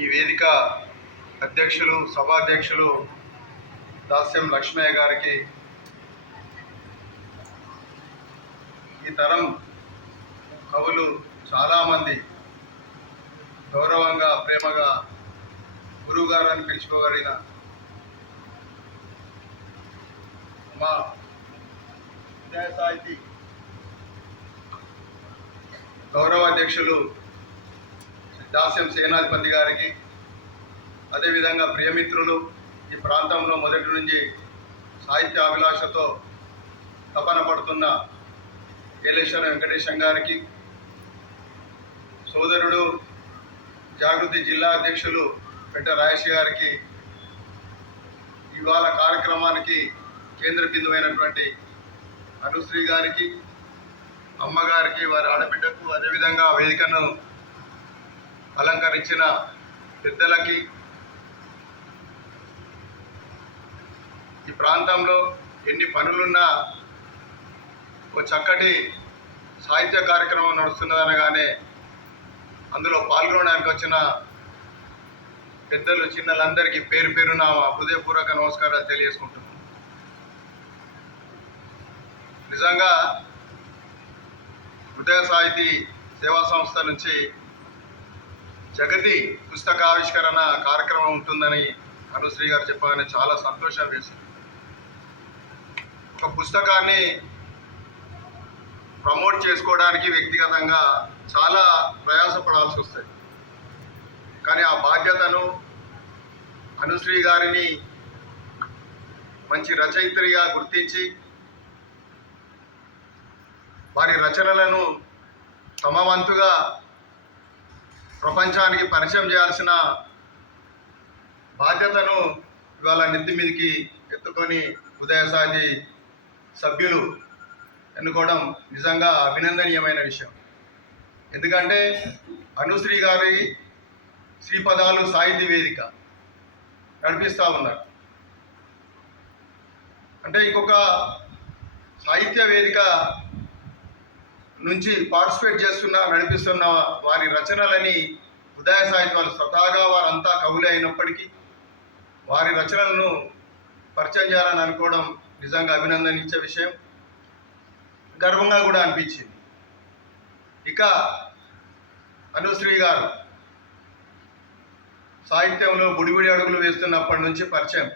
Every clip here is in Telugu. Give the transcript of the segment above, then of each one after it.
ఈ వేదిక అధ్యక్షులు సభాధ్యక్షులు దాస్యం లక్ష్మయ్య గారికి, ఈ తరం కవులు చాలామంది గౌరవంగా ప్రేమగా గురువుగారు అని పిలుచుకోగలిగిన మా విద్యా సాహితీ గౌరవ అధ్యక్షులు దాస్యం సేనాధిపతి గారికి, అదేవిధంగా ప్రియమిత్రులు, ఈ ప్రాంతంలో మొదటి నుంచి సాహిత్య అభిలాషతో తపన పడుతున్న ఏలేశ్వర వెంకటేశం గారికి, సోదరుడు జాగృతి జిల్లా అధ్యక్షులు పెద్ద రాయేష్ గారికి, ఇవాళ కార్యక్రమానికి కేంద్ర బిందువైనటువంటి అనుశ్రీ గారికి, అమ్మగారికి, వారి ఆడబిడ్డకు, అదేవిధంగా వేదికను అలంకరించిన పెద్దలకి, ఈ ప్రాంతంలో ఎన్ని పనులున్నా ఒక చక్కటి సాహిత్య కార్యక్రమం నడుస్తున్నదనగానే అందులో పాల్గొనడానికి వచ్చిన పెద్దలు చిన్నలందరికీ పేరు పేరున హృదయపూర్వక నమస్కారాలు తెలియజేసుకుంటున్నాను. నిజంగా హృదయ సాహితీ సేవా సంస్థ నుంచి జగతి పుస్తకావిష్కరణ కార్యక్రమం ఉంటుందని అనుశ్రీ గారు చెప్పగానే చాలా సంతోషం వేసింది. ఒక పుస్తకాన్ని ప్రమోట్ చేసుకోవడానికి వ్యక్తిగతంగా చాలా ప్రయాసపడాల్సి వస్తుంది. కానీ ఆ బాధ్యతను అనుశ్రీ గారిని మంచి రచయిత్రిగా గుర్తించి వారి రచనలను తమ వంతుగా ప్రపంచానికి పరిచయం చేయాల్సిన బాధ్యతను ఇవాళ నెత్తి మీదకి ఎత్తుకొని ఉదయ సాహితీ సభ్యులు ఎన్నుకోవడం నిజంగా అభినందనీయమైన విషయం. ఎందుకంటే అనుశ్రీ గారి శ్రీపదాలు సాహితీ వేదిక నడిపిస్తూ ఉన్నారు. అంటే ఇంకొక సాహిత్య వేదిక నుంచి పార్టిసిపేట్ నడిపిస్తున్న వారి రచనలని ఉదయ సాహిత్య వాళ్ళు స్వతహాగా వారంతా కవులే అయినప్పటికీ వారి రచనలను పరిచయం చేయాలని అనుకోవడం నిజంగా అభినందనించే విషయం, గర్వంగా కూడా అనిపించింది. ఇక అనుశ్రీ గారు సాహిత్యంలో బుడిబుడి అడుగులు వేస్తున్నప్పటి నుంచి పరిచయం.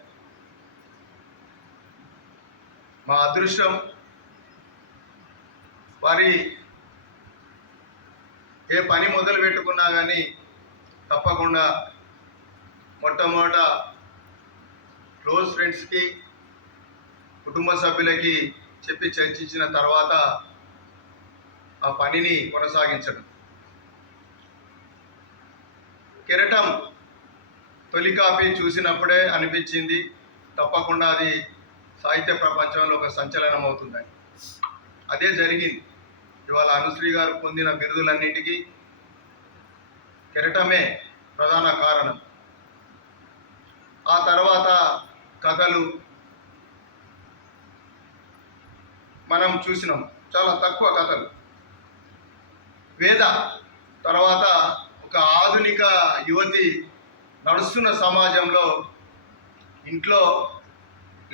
మా అదృష్టం వారి ఏ పని మొదలు పెట్టుకున్నా కానీ తప్పకుండా మొట్టమొదట క్లోజ్ ఫ్రెండ్స్కి, కుటుంబ సభ్యులకి చెప్పి చర్చించిన తర్వాత ఆ పనిని కొనసాగించడం. కెరటం తొలి కాపీ చూసినప్పుడే అనిపించింది తప్పకుండా అది సాహిత్య ప్రపంచంలో ఒక సంచలనం అవుతుందని. అదే జరిగింది. ఇవాళ అనుశ్రీ గారు పొందిన బిరుదులన్నింటికీ కెరటమే ప్రధాన కారణం. ఆ తర్వాత కథలు మనం చూసినాం, చాలా తక్కువ కథలు. వేద తర్వాత ఒక ఆధునిక యువతి నడుస్తున్న సమాజంలో, ఇంట్లో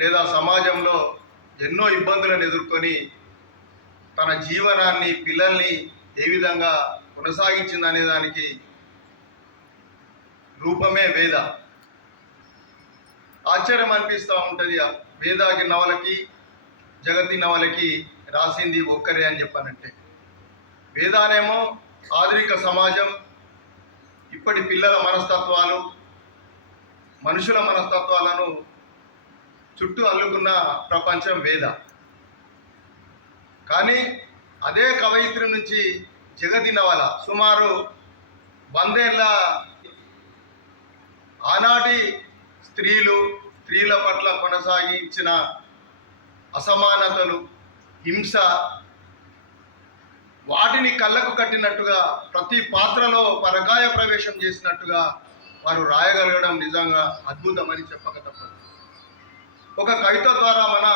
లేదా సమాజంలో ఎన్నో ఇబ్బందులను ఎదుర్కొని తన జీవనాన్ని, పిల్లల్ని ఏ విధంగా కొనసాగించిందనే దానికి రూపమే వేద. ఆశ్చర్యం అనిపిస్తూ ఉంటుంది. వేదాకి నవలకి జగతి నవలకి రాసింది ఒక్కరే అని చెప్పానంటే, వేదానేమో ఆధునిక సమాజం, ఇప్పటి పిల్లల మనస్తత్వాలు, మనుషుల మనస్తత్వాలను చుట్టూ అల్లుకున్న ప్రపంచం వేద. కానీ అదే కవయిత్రి నుంచి జగతి నవల సుమారు 100 ఏళ్ళ ఆనాటి స్త్రీల పట్ల కొనసాగించిన అసమానతలు, హింస, వాటిని కళ్ళకు కట్టినట్టుగా ప్రతి పాత్రలో పరకాయ ప్రవేశం చేసినట్టుగా వారు రాయగలగడం నిజంగా అద్భుతమని చెప్పక తప్పదు. ఒక కవిత ద్వారా మన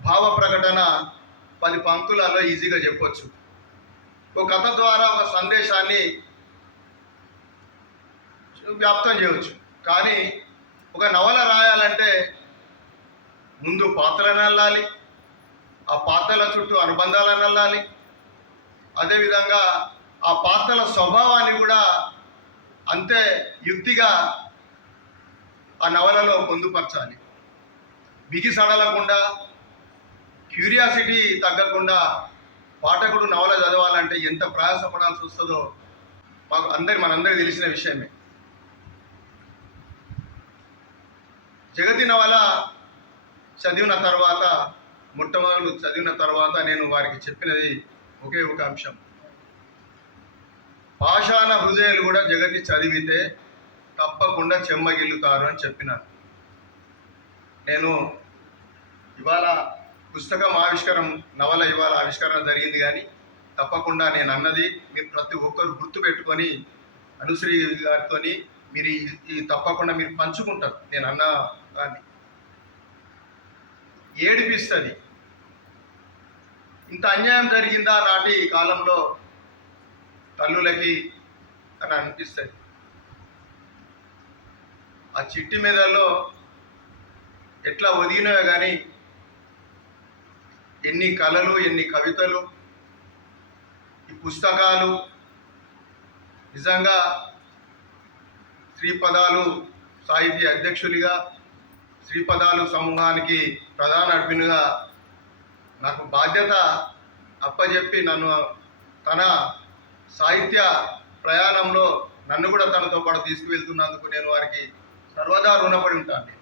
భావ ప్రకటన 10 పంక్తులలో ఈజీగా చెప్పొచ్చు. ఒక కథ ద్వారా ఒక సందేశాన్ని వ్యాప్తం చేయవచ్చు. కానీ ఒక నవల రాయాలంటే ముందు పాత్రలను అల్లాలి, ఆ పాత్రల చుట్టూ అనుబంధాలను అల్లాలి, అదేవిధంగా ఆ పాత్రల స్వభావాన్ని కూడా అంతే యుక్తిగా ఆ నవలలో పొందుపరచాలి. బిగిసడలకుండా, క్యూరియాసిటీ తగ్గకుండా పాఠకుడు నవల చదవాలంటే ఎంత ప్రయాసపడాల్సి వస్తుందో మనందరికీ తెలిసిన విషయమే. జగతి నవల చదివిన తర్వాత, మొట్టమొదలు చదివిన తర్వాత నేను వారికి చెప్పినది ఒకే ఒక అంశం. పాషాణ హృదయాలు కూడా జగతి చదివితే తప్పకుండా చెమ్మగిల్లుతారు అని చెప్పినాను. నేను ఇవాళ పుస్తకం నవల ఇవాళ ఆవిష్కరణ జరిగింది, కానీ తప్పకుండా నేను అన్నది మీరు ప్రతి ఒక్కరు గుర్తుపెట్టుకొని అనుశ్రీ గారితో మీరు ఈ తప్పకుండా మీరు పంచుకుంటారు. నేను అన్న దాన్ని ఏడిపిస్తుంది. ఇంత అన్యాయం జరిగిందా నాటి కాలంలో తల్లులకి అని అనిపిస్తుంది. ఆ చిట్టి మీదలో ఎట్లా ఒదిగినాయో కానీ ఎన్ని కళలు, ఎన్ని కవితలు, ఈ పుస్తకాలు నిజంగా శ్రీపదాలు సాహితీ అధ్యక్షునిగా, శ్రీపదాలు సమూహానికి ప్రధాన అడ్మిన్గా నాకు బాధ్యత అప్పచెప్పి నన్ను తన సాహిత్య ప్రయాణంలో నన్ను కూడా తనతో పాటు తీసుకువెళ్తున్నందుకు నేను వారికి సర్వదా రుణపడి ఉంటాను.